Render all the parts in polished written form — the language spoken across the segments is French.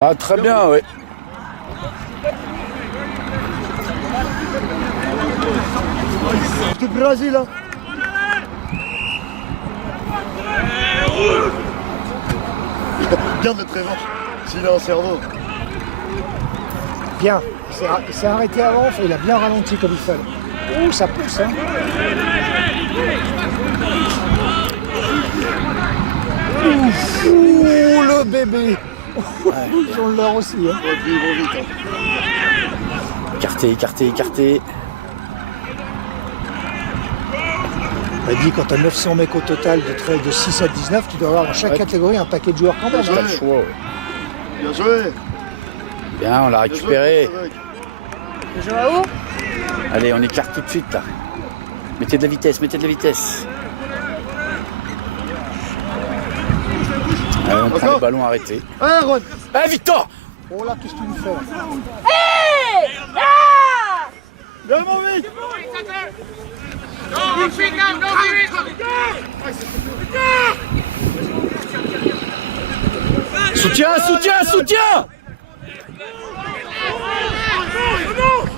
Ah, très bien, oui. Du Brésil, hein. Bien de Trésor, s'il a un cerveau. Bien, il s'est arrêté avant, il a bien ralenti comme il fallait. Ouh, ça pousse, hein. Ouh, le bébé. Ils ont l'heure aussi, hein. Ouais, puis ils vont vite, Écarté, écarté, écarté. On m'a dit quand tu as 900 mecs au total de 6 à 19, tu dois avoir dans chaque catégorie un paquet de joueurs quand même. T'as le choix, ouais. Bien joué. Bien, on l'a récupéré. Joao. Allez, on écarte tout de suite, là. Mettez de la vitesse, mettez de la vitesse. Allez, on prend le ballon arrêté. Ah, Ron. Eh, Victor! Oh là, qu'est-ce que tu nous fais là? Viens, mon vite. Soutien, soutien, soutien!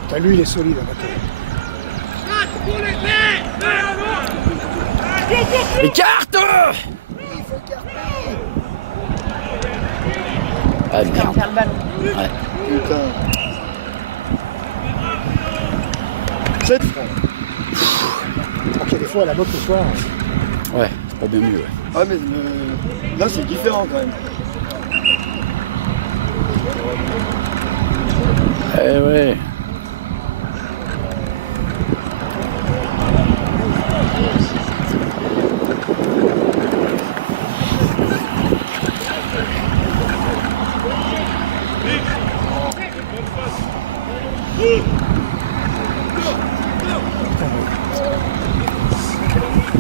Putain, lui, il est solide. Écarte! Ah, merde. Faire le ballon. Ouais. Putain. 7 francs. Donc il y a des fois, la botte le soir. Ouais, c'est pas bien mieux. Ouais. Ah, mais là, c'est différent quand même. Eh ouais.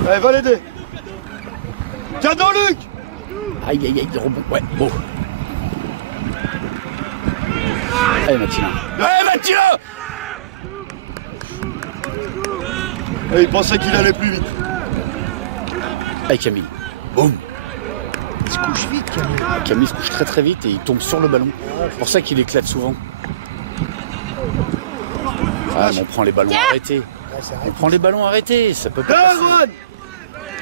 Allez, va l'aider. Tiens, dans Luc. Aïe, aïe, aïe, rebond. Ouais, beau. Allez, Mathilda. Allez, Mathilda! Il pensait qu'il allait plus vite. Allez, Camille. Boum. Il se couche vite, Camille. Camille se couche très très vite et il tombe sur le ballon. C'est pour ça qu'il éclate souvent. Ah, mais on prend les ballons arrêtés. Ouais, c'est On arrêté. prend les ballons arrêtés. Ça peut pas Viens, passer. Ron.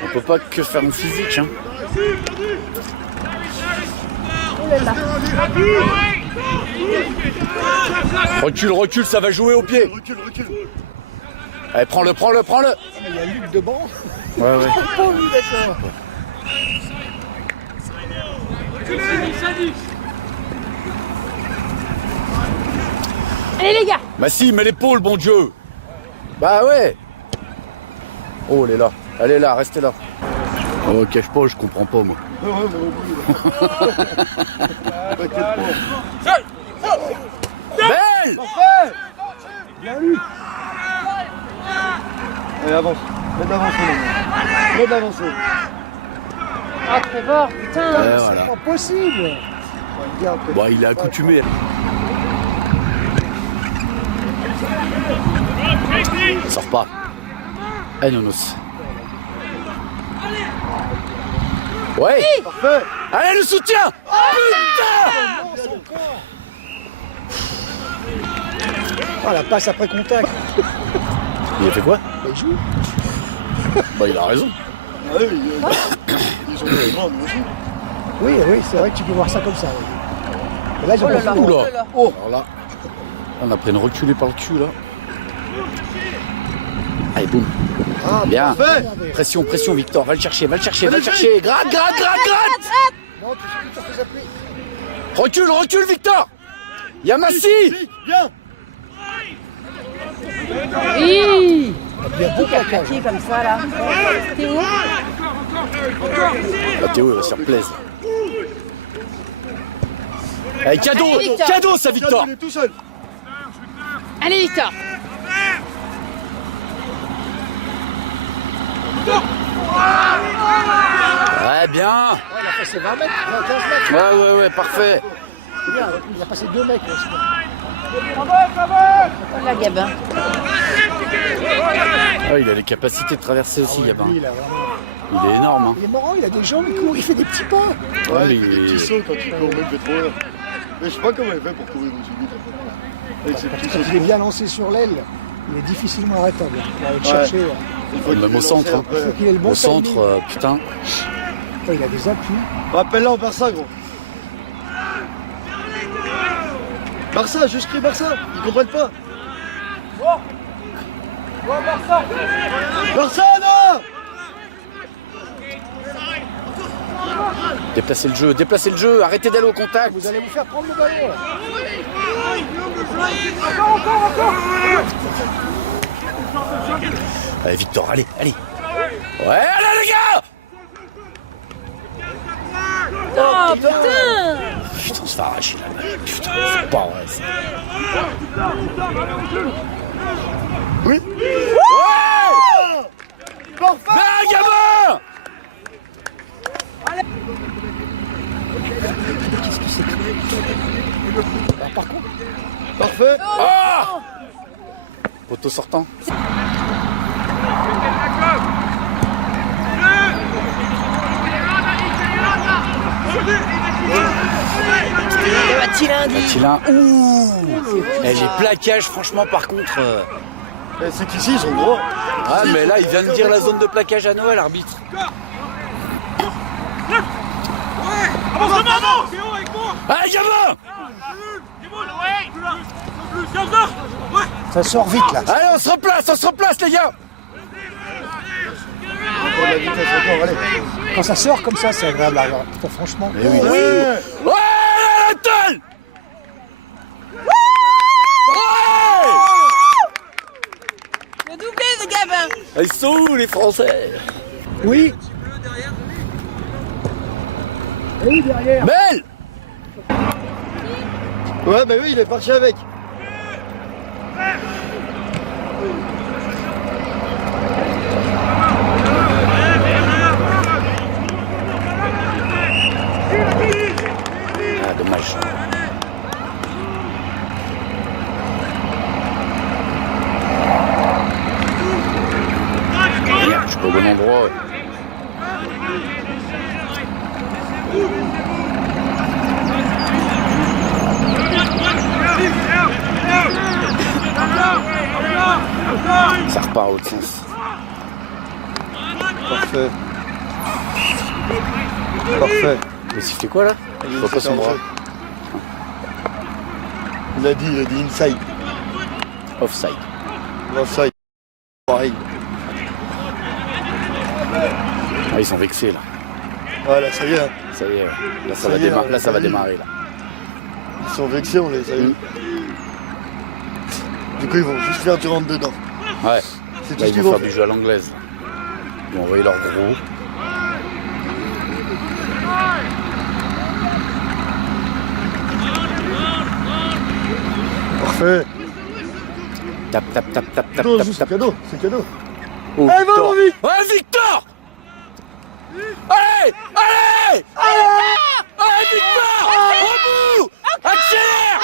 On peut pas que faire une physique. Hein. Oh là là. Recule, recule, ça va jouer au pied. Recule, recule. Allez, prends-le, prends-le, prends-le. Ah, mais il y a Luc devant. Ouais, ouais. Oh, lui, d'accord. Allez les gars. Bah si, mets l'épaule, bon Dieu. Bah ouais. Oh, elle est là. Elle est là, restez là. Oh, cache pas, je comprends pas, moi. Ouais, ouais, mais T'inquiète pas. Belle! Parfait. Bien lu. Allez, avance. Mets d'avancer, maintenant. Mets d'avancer. Ah très fort, putain. Ouais, voilà. C'est pas possible. Regarde, Bon, il est accoutumé. Il sort pas. Eh, Nonos. Ouais. Parfait. Allez, le soutien. Putain! Oh, la passe après contact. Il a fait quoi? Bah, il joue. Bah, il a raison. Ah oui, ils ont des grands, nous aussi. Oui, oui, c'est vrai que tu peux voir ça comme ça. Oui. Et là, j'ai Oh là pas là. fait- Oula. là là. Oh. Alors là, on a pris une reculée par le cul, là. Allez, boum. Ah, Bien. Parfait. regardez. Pression, pression, Victor. Va le chercher, va le chercher, va le chercher. Gratte, gratte, gratte, gratte. Non, tu fais appeler. Recule, recule, Victor. Il y a Massy. Vite, viens. Oui. Il y a beaucoup Qui a à faire. plaqué comme ça là. Théo. Ah, Théo, il va se faire plaisir. Allez, cadeau, Allez, Victor. cadeau, ça, Victor. Il est tout seul. Allez Victor. Ouais, bien. Ouais, il a passé 20 mètres, 15 mètres. Ouais, ouais, ouais, parfait. C'est bien, il a passé 2 mètres. Là, Oh la Gabin. Ah, il a les capacités de traverser aussi, Gabin. lui, là, vraiment. Il est énorme. Hein. Il est marrant, il a des jambes, il court, il fait des petits pas. Ouais, mais Des petits sauts quand tu cours, même, je vais trop là. Mais je sais pas comment il fait pour courir aussi vite. Avec ses petits Quand il est saucissons. bien lancé sur l'aile, il est difficilement arrêtable. Il va aller le Ouais. chercher. Il faut Même qu'il au lance centre, hein. après. Il faut qu'il ait le bon Au centre, timing. putain. Il a des appuis. Rappelle-la au Barça, gros. Barça, juste crie Barça. Ils comprennent pas. Barça, non! Déplacez le jeu, arrêtez d'aller au contact. Vous allez vous faire prendre le ballon. Allez, Victor, allez. Ouais, allez, les gars. Oh putain! Putain, on se fait arracher la balle. Putain, c'est pas vrai, ça. Oui. Ouais. Parfait. Ben, gamin. Parfait. Ah. Poteau sortant. Mathilin, ouh. J'ai plaquage, franchement, par contre. Eh, c'est qu'ici, ils sont gros. Ah, mais là, il vient de dire la zone de plaquage à Noël, arbitre. Allez, gamin. Ça sort vite là. Allez, on se replace, les gars. Encore de la vitesse encore, allez. Quand ça sort comme ça, c'est agréable à regarder. Putain, franchement. Eh oui. Ouais. Ouais, Anton. Le doublé de Gabin! Ils sont où, les Français? Oui. Oui, derrière. Belle. Ouais, bah oui, il est parti avec. Ah, dommage. Merde, je suis pas au bon endroit. Ça repart à l'autre sens. Parfait. Parfait. Mais siffler quoi là? Je vois pas son bras. Il a dit inside. Offside. Offside. Pareil. Ah, ils sont vexés là. Voilà, ça y est. Ça y est, là ça, Ça va, y est, là, ça va ça y est. démarrer là. Ils sont vexés, on les a eu. Du coup, ils vont juste faire du rentre dedans. Ouais. C'est tout Là ce ils qu'ils vont vont faire du jeu à l'anglaise. Ils vont envoyer leur gros. Parfait. Tap, tap, tap, tap, tap, Non, tap, c'est tap. cadeau, c'est cadeau. Oh, Allez, va, Victor. mon Vic. Ouais, Victor. Allez, allez, allez, Victor. Au bout. Accélère.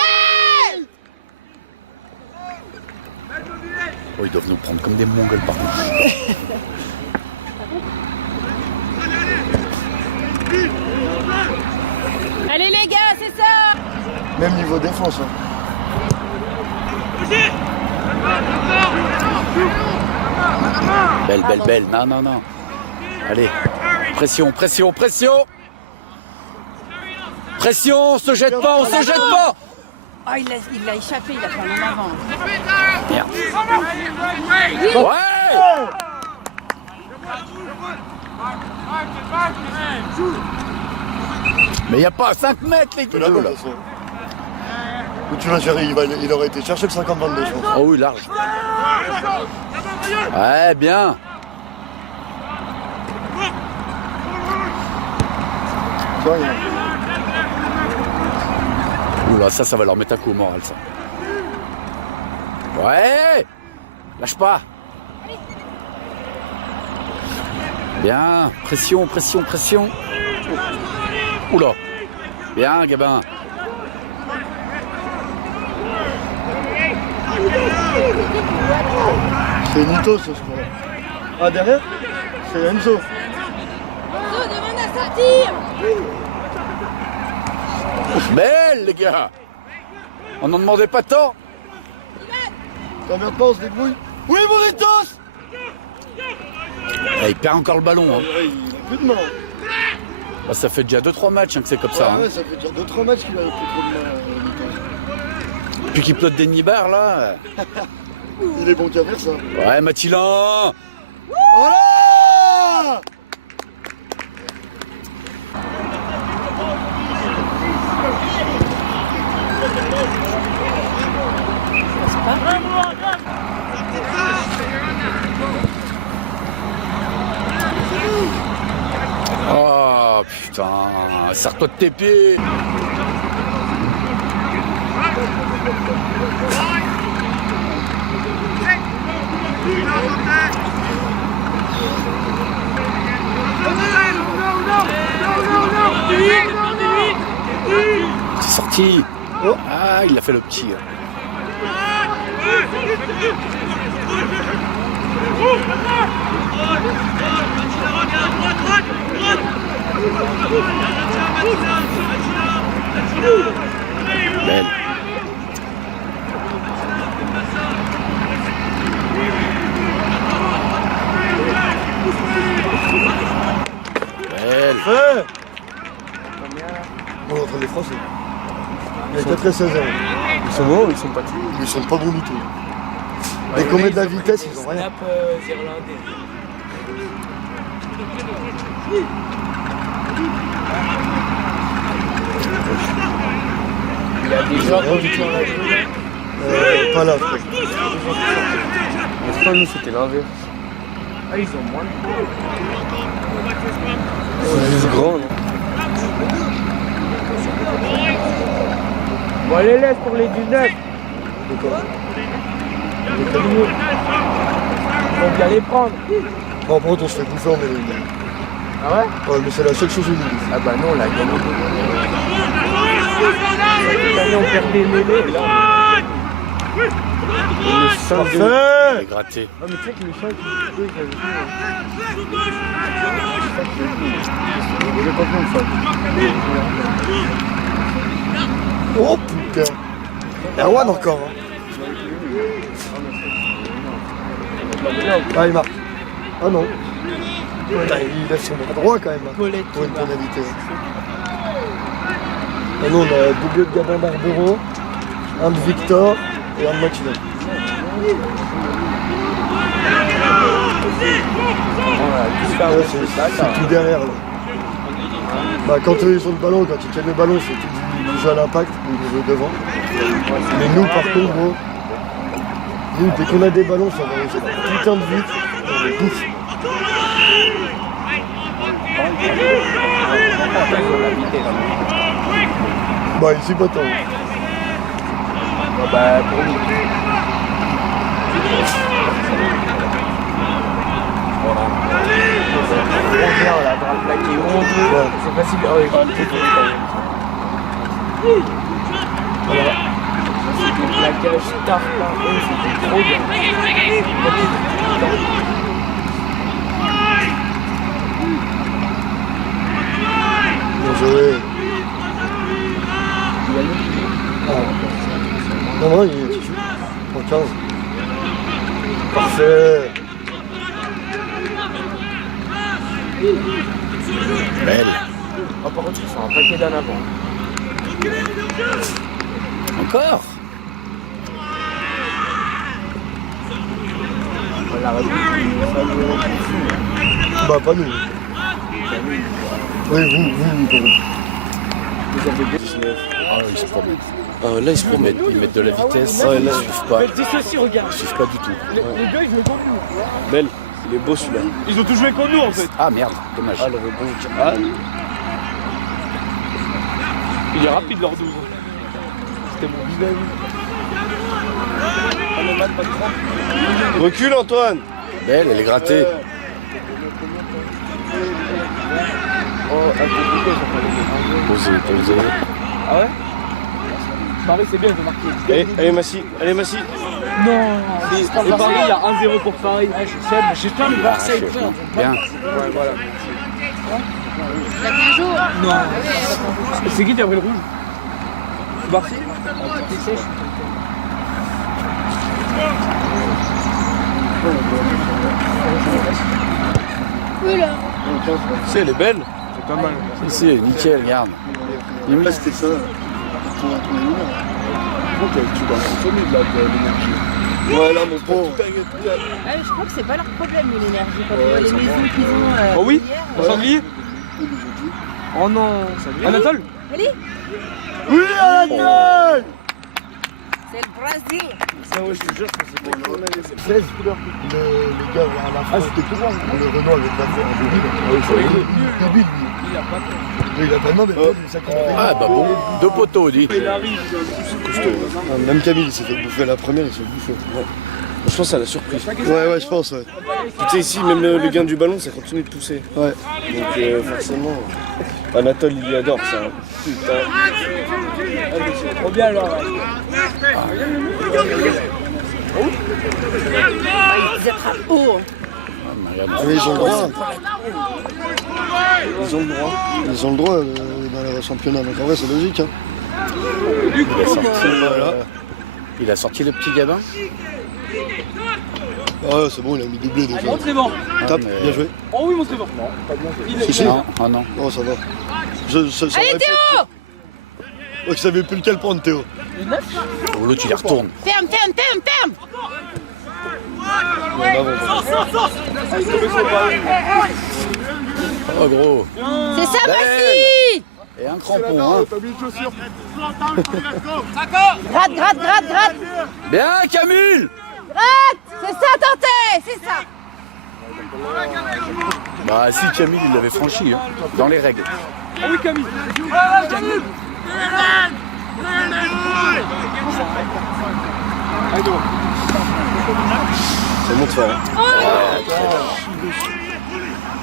Oh, ils doivent nous prendre comme des mongols par contre. Allez les gars, c'est ça! Même niveau défense. Hein. Belle, belle, belle. Non, non, non. Allez. Pression, pression, pression. Pression, on se jette pas, on se jette pas. Oh, il l'a échappé, il a fait un en avant. Merde. Ouais. Mais il n'y a pas 5 mètres les Tu l'as deux pas, là. de toute façon. Ou tu vas gérer, il aurait été chercher le 50-22, je pense. Oh oui, large. Ouais, bien. Tu vois, il y a- Oula, ça va leur mettre un coup au moral, ça. Ouais. Lâche pas. Bien. Pression, pression, pression. Oula. Bien, Gabin. C'est Nito, ce sport-là. Ah, derrière, c'est Enzo. Enzo, demande à sortir! Belle. belle, les gars. On n'en demandait pas tant. T'emmerdes pas, on se débrouille. Oui, Moritos. Il perd encore le ballon. Hein. Il a plus de main. Bah, ça fait déjà 2-3 matchs que c'est comme ça. Ouais, Hein. ça fait déjà 2-3 matchs qu'il a plus trop de main. Puis qu'il plotte des nibards là. Il est bon qu'à faire ça. Ouais, Mathilin. Voilà. Oh putain, serre-toi de tes pieds. C'est sorti. Oh. Ah, il a fait le petit. Belle. Belle. Fait. On est en train de les français. Il était très 16 ans. Ils sont bons ou ils sont pas tous? Ils sont pas bons du tout. Dès qu'on met de la vitesse, ils ont rien. Snap irlandais. Il y a des gens qui ont la journée. Pas là, je crois. Mais je crois que nous c'était l'inverse. Ah, ils ont moins de poids. C'est juste grand, non? Bon, allez, laisse pour les 19. De quoi? On va bien les prendre. Bon, par contre, on se fait bouffer en mêlée. Ah ouais? Ouais, mais c'est la seule chose où nous bouffe. Ah bah non, on l'a gagné. Cette année, on perd des mêlées. Là, on est 5 Il Parfait. est gratté. Ah mais tu sais que le chat, il j'avais vu. J'ai pas fait une fois. Oh putain. Erwan encore. Hein. Ah, il marque. Ah non. Putain, il lève son bras droit quand même. Hein, pour une pénalité. Ah non, on a doublé de Gabin Barbero, un de Victor et un de Mathilin. Ouais, c'est tout derrière là. Bah, quand eux ils ont le ballon, quand ils tiennent le ballon, c'est tout du jeu à l'impact, du jeu devant. Mais nous par contre gros, nous dès qu'on a des ballons, ça va aussi putain de vite, on les bouffe. Bah ici pas tant. Bah pour nous. On vient là, dans le plaqué où on veut. C'est facile. Oh, il va peut-être voilà. C'est des plaquages tard par eux, c'était trop bien. Bien joué. Non, non, il est dessus. En 15. Parfait. Belle. Oh, par contre, ils sont un paquet d'en avant. Encore. On l'a rajouté. Bah pas nous. Oui, vous. Vous avez 19. Ah, ils se promettent. Là, ils se promettent. Ils mettent de la vitesse. Ouais, Ils là, ne suivent pas. Faites 10 aussi, regarde. Ils suivent pas du tout. Les gars, ils jouent contre nous. Belle, il est beau celui-là. Ils ont tous joué contre nous en fait. Ah merde, dommage. Ah, le rebond. Ah, Il est rapide leur 12. C'était mon vis-à-vis. recule Antoine. Belle, elle est grattée. Oh, Posez. Ah ouais Paris c'est bien, ils ont marqué. Allez Massi, allez Massi. Non. Et Paris, il y a 1-0 pour Paris. Ouais, je sais, mais j'ai pas le Marseille. Bien. Ouais, voilà. Il a 15 jours. Non. C'est qui qui a pris le rouge? parti? Un petit essai. Oui, là. Si, elle est belle. C'est pas mal. Si, nickel, regarde. Là, c'était ça. Pour un peu tu vas consommer de l'énergie. Ouais, là, mon pauvre. Ah, je crois que c'est pas leur problème, l'énergie. Quand tu vois les maisons qu'ils ont. Oh oui? hier, Un sanglier? Oh non. Anatole? Allez, Oui, Anatole! c'est le Brésil. Ça, ouais, je te jure, je pensais pas qu'on allait. 16 couleurs. Les gars, à la fin, c'était courant. Le Renault avec la voix débile. Débile, lui. Il a pas peur. Mais il a pas demandé. C'est ça qu'on avait. Ah bah bon, deux poteaux, dit. Il arrive, costaud. Même Camille, il s'est fait bouffer la première, il s'est bouffer. Ouais. Je pense à la surprise. Ouais, je pense, ouais. Tu sais, ici, même le gain du ballon, ça continue de pousser. Ouais. Donc, forcément, Anatole, il y adore ça. Putain. C'est trop bien alors. Ils attrapent haut. Ah, mais ils ont le droit. Ils ont le droit. Ils ont le droit dans le championnat. Donc en vrai, c'est logique. Hein. Il a sorti le petit gabin. Ah ouais, c'est bon, il a mis doublé déjà. Bon, c'est bon. Tape, mais- bien joué. Oh oui, mon c'est bon. Non, pas bien. Si, si. Non, ah non. Non, ça va. Ça Allez, aurait pu- Théo! Ouais, je savais plus lequel prendre, Théo. Oh, l'autre, il les retourne. Ferme, ferme, ferme, ferme! Oh, gros. C'est ça, Maxi! Et un crampon, hein. Gratte, gratte, gratte, gratte! Bien, Camille. Gratte! C'est ça, tentez! C'est ça! Bah si, Camille, il l'avait franchi, hein, dans les règles. Oh oui, Camille. Ça monte fort.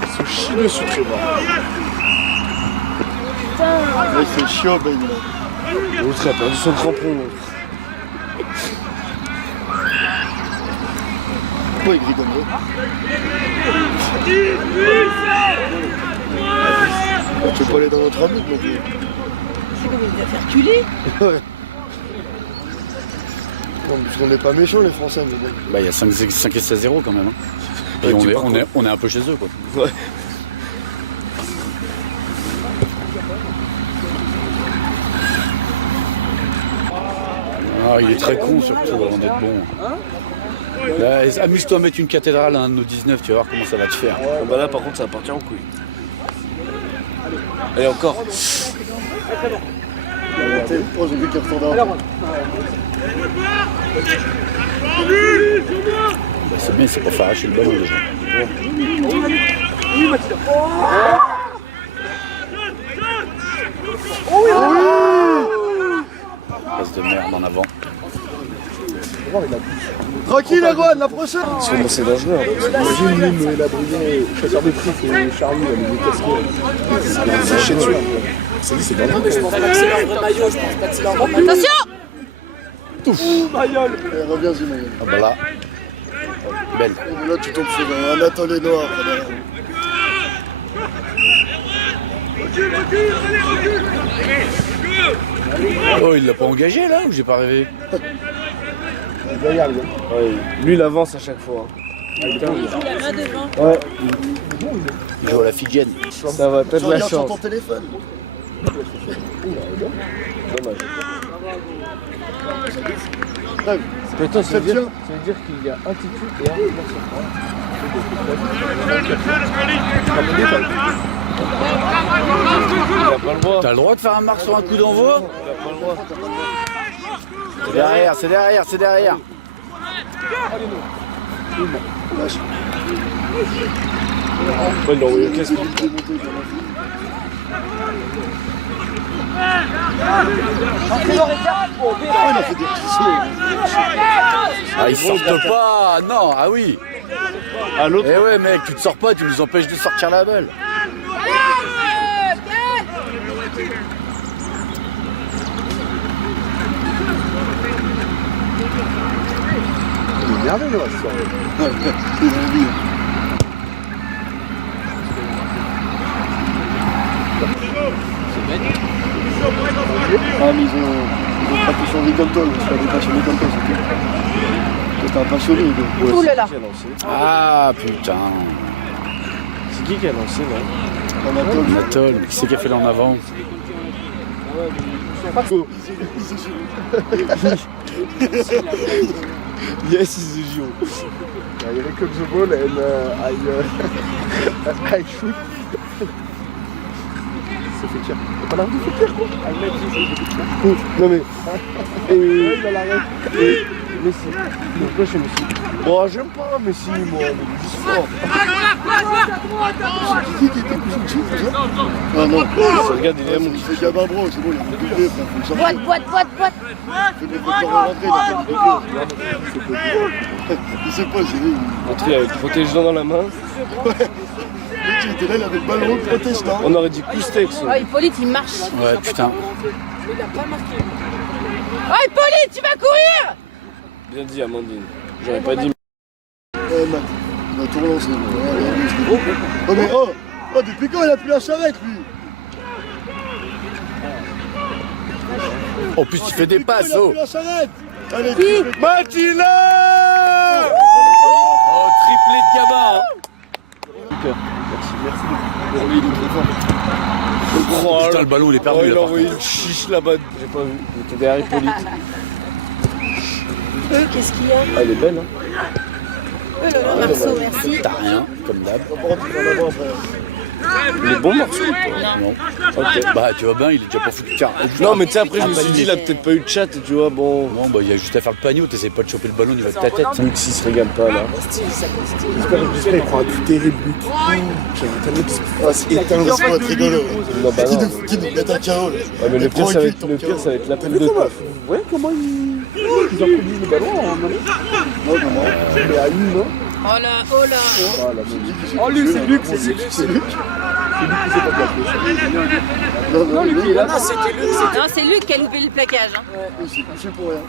Ils se chient dessus très bas. Là, c'est chiant, Ben. L'autre a perdu son crampon. Pourquoi il grille comme ça? Tu peux pas aller dans notre but non plus. C'est comme il va faire reculer. Ouais. Non, parce qu'on n'est pas méchants, les Français, mais bon. Bah il y a 5 et 16-0 quand même. Hein. Et Ouais, on est un peu chez eux, quoi. Ouais. Ah, il est très con surtout, on est bon. Là, amuse-toi à mettre une cathédrale à un de nos 19, tu vas voir comment ça va te faire. Ah bah là, par contre, ça va partir en couille. Allez, encore. Oh, j'ai vu qu'il retournait un peu. Bah, c'est bien, c'est pour faire arracher le ballon déjà. Passe de merde en avant. Tranquille, Erwan, la prochaine! Parce que c'est dangereux. Imagine, lui, il a brillé, chasseur de frites, et Charlie, il a mis des casquettes. C'est chez dessus. C'est dangereux. Attention! Allez, reviens-y, Maël. Ah bah là, belle. Et là, tu tombes sur un Anatole noir. Oh, il l'a pas engagé là ou j'ai pas rêvé? Ouais, lui, il avance à chaque fois. Il a main devant. Ouais, Il joue à la Fidjienne. ça va, t'as Tu de la regardes sur chance. ton téléphone. Dommage. Ah, Mais toi, ça tient. ça veut dire qu'il y a un titre et un adversaire. Il a pas le droit. T'as le droit de faire un marque sur un coup d'envoi? Il a pas le droit. C'est derrière, c'est derrière, c'est derrière. Lâche. Ouais, il l'a envoyé au casse. Il a fait des petits sauts. Ah, ils sortent pas. Non, ah oui. Ah, l'autre. Eh ouais, mec, tu te sors pas, tu nous empêches de sortir la balle. Il est énervé, là, ce soir. Il a envie. Ah, mais ils ont suis envie comme toi, je suis pas des passionnés comme toi, c'est tout. Toi, t'es un passionné, donc. Ouais, Ouh là là. c'est qui qui a lancé? Ah putain. C'est qui a lancé là? Anatole. Anatole, qui c'est qui a fait là en avant? Yes, is the Giro. Il y avait comme the ball and I shoot. Ça fait tir. T'as pas l'air de faire tir quoi? Non mais. Et il a l'arrêt. Et Messi. Pourquoi chez Messi? Bon, j'aime pas Messi, moi, mais il est juste fort. C'est qui était plus petit, c'est ça? Ah non. Regarde, il est à mon Il fait gamin bro, c'est bon, il a fait doublé, frère, faut le sortir. Boîte. Il fait des facteurs à rentrer, il a fait des je sais pas, c'est lui. L'autre, il avait le protège-dents dans la main. Le mec, il était là, il avait le ballon protestant. On aurait dit Coustex. Oh, Hippolyte, il marche. Ouais, putain. Oh, Hippolyte, tu vas courir! Bien dit, Amandine. J'aurais pas dit. Matt, il va tout relancer. Oh mais oh, depuis quand il a plus la charrette lui? En plus, il fait des passes, Il a oh. plus la charrette. Allez, Matina! Oh, triplé de Gabin. Oh, Putain, le ballon, il est perdu il là. a par envoyé contre. une chiche là-bas. J'ai pas vu. Il était derrière Hippolyte. Qu'est-ce qu'il y a? Ah, elle est belle, hein. Oh là là, Marceau, merci. T'as rien, comme d'hab. Il est bon, Marceau. Non. Bah, tu vois bien, il est déjà pas foutu. Tiens, Non, mais tu sais, après, je me suis dit, il a peut-être pas eu de chat, et tu vois, bon. non, bah, il y a juste à faire le panneau. T'essayes pas de choper le ballon, il va de ta tête. Luc, s'il se régale pas, là. J'espère qu'il prend un coup terrible Luc. C'est éteindre, ça va être rigolo. Non, bah non. Qui nous met un KO là. Ouais, mais le pire, ça va être l'appel de taf. Ouais, comment ils improvisent le ballon en main? Non, comment? Mais à une, non? Oh là. Oh Luc, c'est Luc, c'est Luc. C'est Luc qui s'est pas placé. Non, Luc il est là. Non, c'est Luc qui a loupé le plaquage. Hein. Il s'est couché pour rien.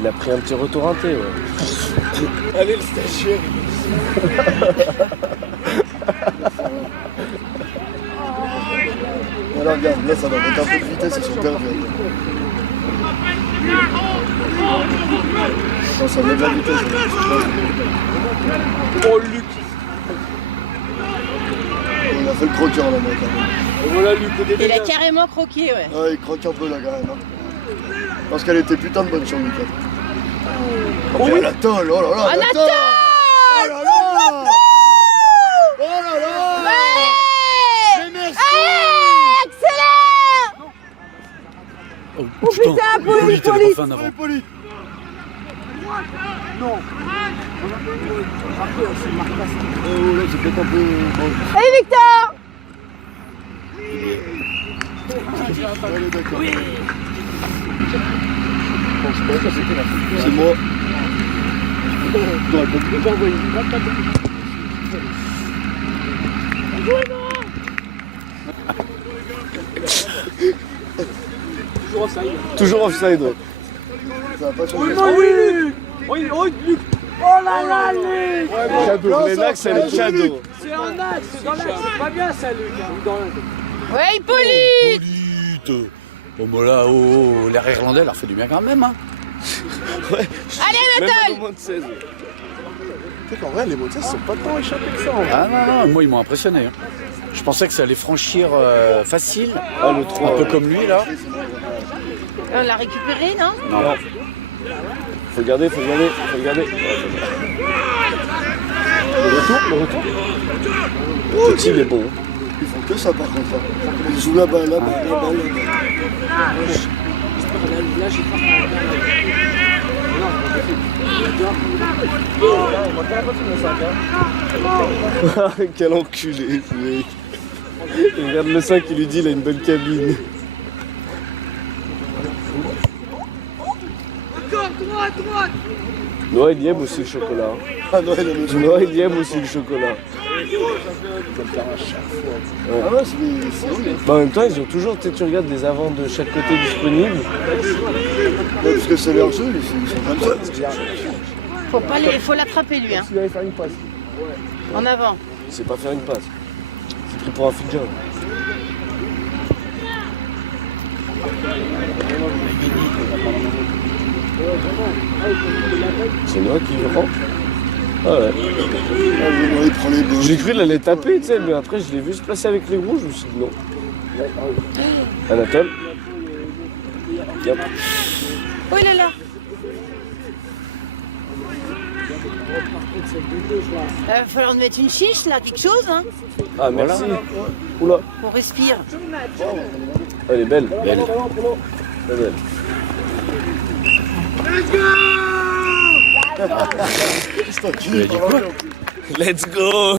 Il a pris un petit retour inté, ouais. Allez, le stagiaire. Alors regarde, là ça va mettre un peu de vitesse, ils sont perdus. Non, ça met de la vitesse. Oh, Luc. Il a fait le croqueur là, mec. Et voilà, Luc, au début. Il a carrément croqué, ouais. Ouais, il croque un peu là, quand même. Hein. Parce qu'elle était putain de bonne sur Lucas. Oh, mais Anatole, oh là là, Anatole! Oh là là! Oh là là! Mais merci! Excellent! Oh putain, Hippolyte, elle est pas fin avant. Hippolyte! Oh là, c'est peut-être un peu... Et Victor! Allez, d'accord. C'est moi. T'aurais pas pu t'envoyer. Toujours offside, ouais. Ça va pas changer. Cadeau. Les Nax, elle est cadeau. Ouais, Hippolyte! Hippolyte. Oh, bah là, oh, l'air irlandais leur fait du bien quand même, hein. Ouais. Allez, Même Anatole! au moins de 16. Tu sais qu'en vrai, les motos, ils sont pas tant échappés que ça. Ah non, moi, ils m'ont impressionné. Hein. Je pensais que ça allait franchir facile, Ah, le 3. un peu comme lui, là. On l'a récupéré, non? Non. Faut regarder. Le retour. Petit, il est bon. Ils font que ça par contre. Hein. Ils jouent là-bas, là-bas. Quel enculé, ce mec. Il regarde le 5, il lui dit il a une belle cabine. Noël, il aime aussi le chocolat. Ah non, il a le Noël, il aime aussi le chocolat. Ah ouais, c'est horrible. Bah, en même temps, ils ont toujours, tu regardes des avants de chaque côté disponibles. Ouais, parce que c'est leur jeu, ils sont comme ça. Faut l'attraper, lui, hein. Il allait faire une passe. En avant. C'est pas faire une passe. C'est pris pour un fit job. C'est moi qui rentre. Ah ouais. Il prend les bonnes. J'ai cru qu'elle allait taper, tu sais, mais après je l'ai vu se placer avec les roues, je me suis dit non. Anatole. Yep. Oh là là. Va falloir nous mettre une chiche là, quelque chose, hein, Ah merci. Oula, qu'on respire. elle est belle. Belle. Elle est belle. Tu lui as dit quoi? Let's go.